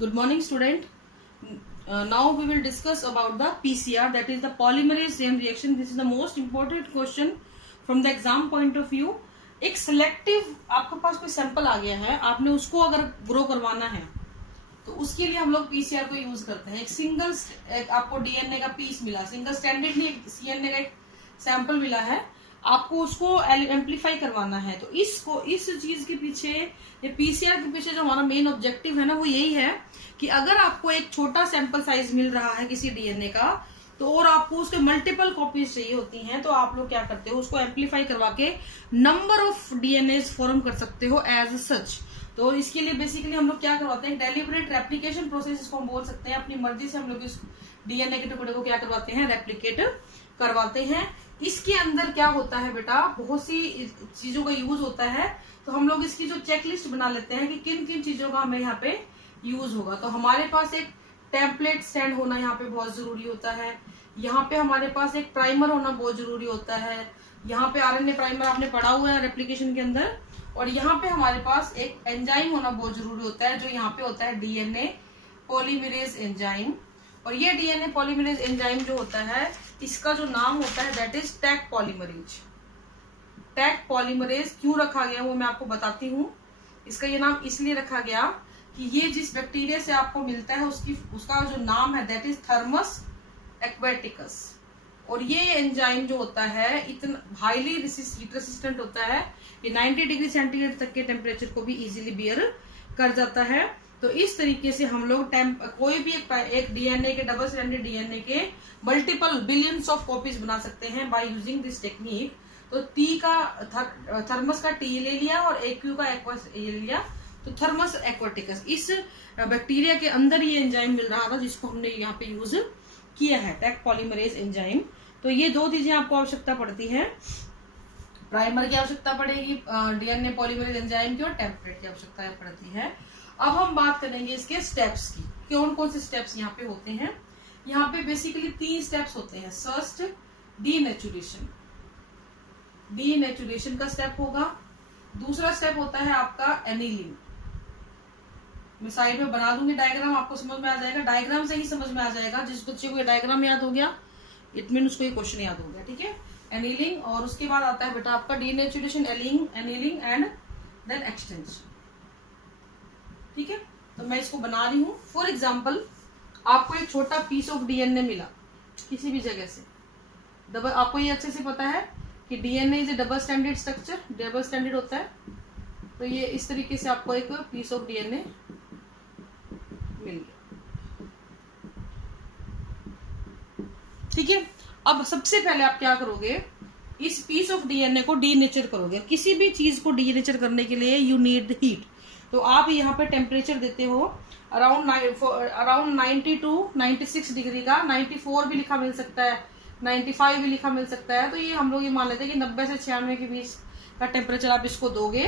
Good morning, student. Now we will discuss about the PCR, that is the polymerase chain reaction. This is the most important question from the exam point of view. एक selective आपके पास कोई sample आ गया है, आपने उसको अगर grow करवाना है तो उसके लिए हम लोग पीसीआर को यूज करते हैं. एक आपको डीएनए का पीस मिला, सिंगल स्टैंडर्ड नहीं, सीएनए का एक सैंपल मिला है, आपको उसको एम्पलीफाई करवाना है. तो इस चीज के पीछे, ये पीसीआर के पीछे जो हमारा मेन ऑब्जेक्टिव है ना, वो यही है कि अगर आपको एक छोटा सैंपल साइज मिल रहा है किसी डीएनए का, तो और आपको उसके मल्टीपल कॉपीज चाहिए होती हैं, तो आप लोग क्या करते हो, उसको एम्पलीफाई करवा के नंबर ऑफ डीएनए फॉर्म कर सकते हो एज सच. तो इसके लिए बेसिकली हम लोग क्या करवाते हैं, डेलिबरेट रेप्लिकेशन प्रोसेस इसको हम बोल सकते हैं. अपनी मर्जी से हम लोग इस डीएनए के टुकड़े को क्या करवाते हैं, रेप्लिकेट करवाते हैं. इसके अंदर क्या होता है बेटा, बहुत सी चीजों का यूज होता है. तो हम लोग इसकी जो चेकलिस्ट बना लेते हैं कि किन किन चीजों का हमें यहाँ पे यूज होगा. तो हमारे पास एक टेम्पलेट स्टैंड होना यहाँ पे बहुत जरूरी होता है. यहाँ पे हमारे पास एक प्राइमर होना बहुत जरूरी होता है. यहाँ पे आरएनए प्राइमर आपने पढ़ा हुआ है रेप्लिकेशन के अंदर. और यहाँ पे हमारे पास एक एंजाइम होना बहुत जरूरी होता है, जो यहाँ पे होता है डीएनए पॉलीमरेज एंजाइम. और ये डीएनए पॉलीमरेज एंजाइम जो होता है, इसका जो नाम होता है that is Taq polymerase. Taq polymerase क्यों रखा गया वो मैं आपको बताती हूँ. इसका ये नाम इसलिए रखा गया कि ये जिस बैक्टीरिया से आपको मिलता है उसका जो नाम है दैट इज थर्मस एक्वेटिकस. और ये एंजाइम जो होता है इतना हाईली रेसिस्टेंट होता है, ये 90 डिग्री सेंटीग्रेड तक के टेम्परेचर को भी इजीली बियर कर जाता है. तो इस तरीके से हम लोग कोई भी एक डीएनए के, डबल स्ट्रैंडेड डीएनए के मल्टीपल बिलियंस ऑफ कॉपीज बना सकते हैं बाय यूजिंग दिस टेक्निक. तो टी का थर्मस का टी ले लिया और एक्यू का एक्वस ले लिया, तो थर्मस एक्वाटिकस. इस बैक्टीरिया के अंदर ये एंजाइम मिल रहा था जिसको हमने यहाँ पे यूज किया है, टैक पॉलीमरेज एंजाइम. तो ये दो चीजें आपको आवश्यकता पड़ती है, प्राइमर की आवश्यकता पड़ेगी डीएनए पॉलीमरेज एंजाइम की, और टेम्पलेट की आवश्यकता पड़ती है. अब हम बात करेंगे इसके स्टेप्स की, कौन कौन से स्टेप्स यहाँ पे होते हैं. यहाँ पे बेसिकली 3 स्टेप्स होते हैं. फर्स्ट डीनेचुरेशन, डीनेचुरेशन का स्टेप होगा. दूसरा स्टेप होता है आपका एनीलिंग. मैं साइड में बना दूंगी डायग्राम, आपको समझ में आ जाएगा. डायग्राम से ही समझ में आ जाएगा. जिस बच्चे को ये डायग्राम याद हो गया, इट मीन उसको ये क्वेश्चन याद हो गया. ठीक है, एनीलिंग. और उसके बाद आता है बेटा आपका denaturation, annealing and then extension. ठीक है, तो मैं इसको बना रही हूँ. फॉर एग्जाम्पल, आपको एक छोटा पीस ऑफ डीएनए मिला किसी भी जगह से. आपको ये अच्छे से पता है कि DNA is A double standard structure, double standard होता है. तो ये इस तरीके से आपको एक पीस ऑफ डीएनए मिल गया. ठीक है, अब सबसे पहले आप क्या करोगे, इस पीस ऑफ डीएनए को डीनेचर करोगे. किसी भी चीज को डीनेचर करने के लिए यू नीड हीट. तो आप यहाँ पे टेम्परेचर देते हो अराउंड 90 टू 96 डिग्री का. 94 भी लिखा मिल सकता है, 95 भी लिखा मिल सकता है. तो ये हम लोग ये मान लेते हैं कि 90 से 96 के बीच का टेम्परेचर आप इसको दोगे,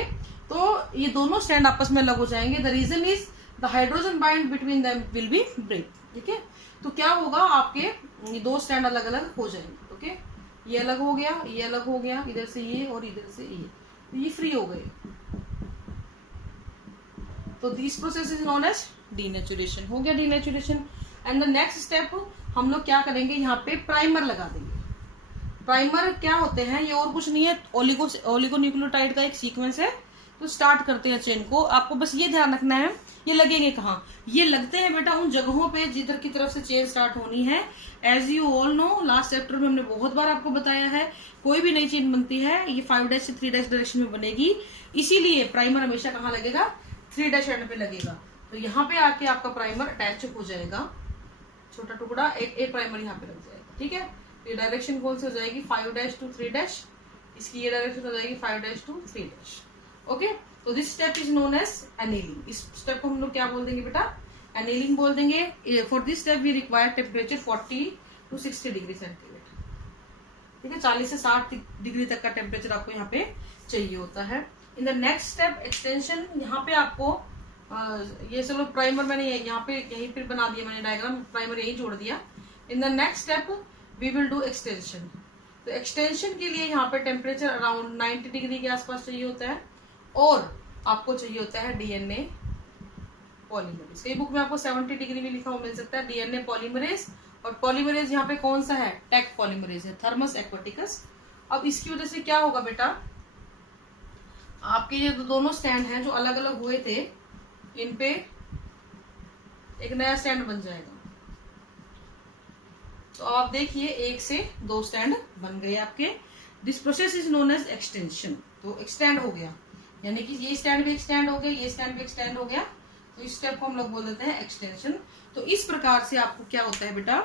तो ये दोनों स्टैंड आपस में अलग हो जाएंगे. The region is the hydrogen bind between them will be break. ठीक है, तो क्या होगा, आपके ये दो स्टैंड अलग अलग हो जाएंगे. ओके, ये अलग हो गया, ये अलग हो गया, इधर से ये और इधर से ये फ्री हो गए. तो this process is known as denaturation. हो गया denaturation. And the next step हम लोग क्या करेंगे, यहाँ पे प्राइमर लगा देंगे. प्राइमर क्या होते हैं, ये और कुछ नहीं है, ओलिगोन्यूक्लियोटाइड का एक सीक्वेंस है. तो स्टार्ट करते हैं चेन को. आपको बस ये ध्यान रखना है, ये लगेंगे कहाँ, ये लगते हैं बेटा उन जगहों पे जिधर की तरफ से चेन स्टार्ट होनी है. As you all know, last chapter में हमने बहुत बार आपको बताया है, कोई भी नई चेन बनती है ये 5' से 3' डायरेक्शन में बनेगी. इसीलिए प्राइमर हमेशा कहाँ लगेगा, 3' एंड पे लगेगा. तो यहाँ पे आके आपका प्राइमर अटैच हो जाएगा, छोटा टुकड़ा एक प्राइमर यहाँ पे लग जाएगा. ठीक है, ये डायरेक्शन कौन सी हो जाएगी, 5' to 3'. इसकी ये डायरेक्शन हो जाएगी 5' to 3'. ओके, तो this step is known as annealing. इस स्टेप को हम लोग क्या बोल देंगे बेटा, एनीलिंग बोल देंगे. For this step we require temperature 40 to 60 degree centigrade. ठीक है, 40 से 60 डिग्री तक का टेम्परेचर आपको यहाँ पे चाहिए होता है. इन द नेक्स्ट स्टेप एक्सटेंशन, यहाँ पे आपको ये चलो प्राइमर मैंने यहाँ पे यहीं पे बना दिया मैंने डायग्राम, प्राइमर यही जोड़ दिया. In the next step we will do extension. तो एक्सटेंशन के लिए यहाँ पे टेम्परेचर अराउंड 90 डिग्री के आसपास चाहिए होता है, और आपको चाहिए होता है डीएनए पॉलीमरेज। कई बुक में आपको 70 डिग्री में लिखा हुआ मिल सकता है डीएनए पॉलीमरेज, और पॉलीमरेज यहाँ पे कौन सा है, टेक पॉलीमरेज है, थर्मस एक्वाटिकस। अब इसकी वजह से क्या होगा बेटा, आपके ये दोनों स्टैंड हैं जो अलग अलग हुए थे, इन पे एक नया स्टैंड बन जाएगा। तो आप देखिए 1 से 2 स्टैंड बन गए आपके। This process is known as extension. तो एक्सटेंड हो गया, यानी कि ये स्टैंड भी एक्सटेंड हो गया, ये स्टैंड भी एक्सटेंड हो गया, तो इस स्टेप को हम लोग बोल देते हैं एक्सटेंशन। तो इस प्रकार से आपको क्या होता है बेटा,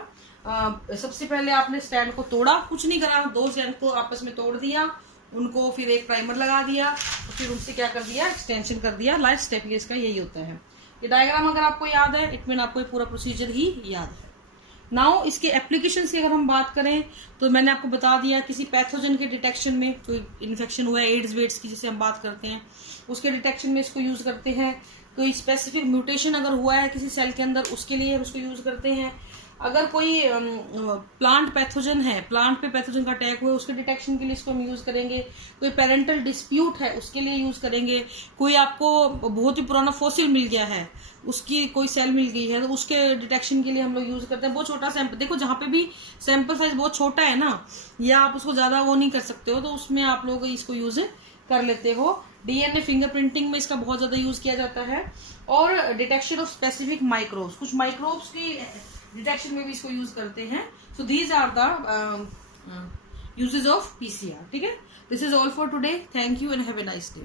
सबसे पहले आपने स्टैंड को तोड़ा, कुछ नहीं करा, 2 स्टैंड को आपस में तोड़ दिया, उनको फिर एक प्राइमर लगा दिया, तो फिर उनसे क्या कर दिया, एक्सटेंशन कर दिया। लास्ट स्टेप ये इसका यही होता है। ये डायग्राम अगर आपको याद है, इट मीन आपको ये पूरा प्रोसीजर ही याद है। नाउ इसके एप्लीकेशन की अगर हम बात करें, तो मैंने आपको बता दिया किसी पैथोजन के डिटेक्शन में, कोई इन्फेक्शन हुआ है एड्स वेड्स की जिसे हम बात करते हैं, उसके डिटेक्शन में इसको यूज करते हैं। कोई स्पेसिफिक म्यूटेशन अगर हुआ है किसी सेल के अंदर, उसके लिए उसको यूज करते हैं। अगर कोई प्लांट पैथोजन है, प्लांट पे पैथोजन का अटैक हुआ है, उसके डिटेक्शन के लिए इसको हम यूज करेंगे। कोई पेरेंटल डिस्प्यूट है उसके लिए यूज करेंगे। कोई आपको बहुत ही पुराना फॉसिल मिल गया है, उसकी कोई सेल मिल गई है, तो उसके डिटेक्शन के लिए हम लोग यूज करते हैं। बहुत छोटा सैंपल, देखो जहाँ पे भी सैंपल साइज बहुत छोटा है ना, या आप उसको ज्यादा वो नहीं कर सकते हो, तो उसमें आप लोग इसको यूज कर लेते हो। डीएनए फिंगरप्रिंटिंग में इसका बहुत ज्यादा यूज किया जाता है, और डिटेक्शन ऑफ स्पेसिफिक माइक्रोब्स, कुछ माइक्रोब्स की डिटेक्शन में भी इसको यूज करते हैं। So these are the uses of PCR. ठीक है, this is all for today. Thank you and have a nice day.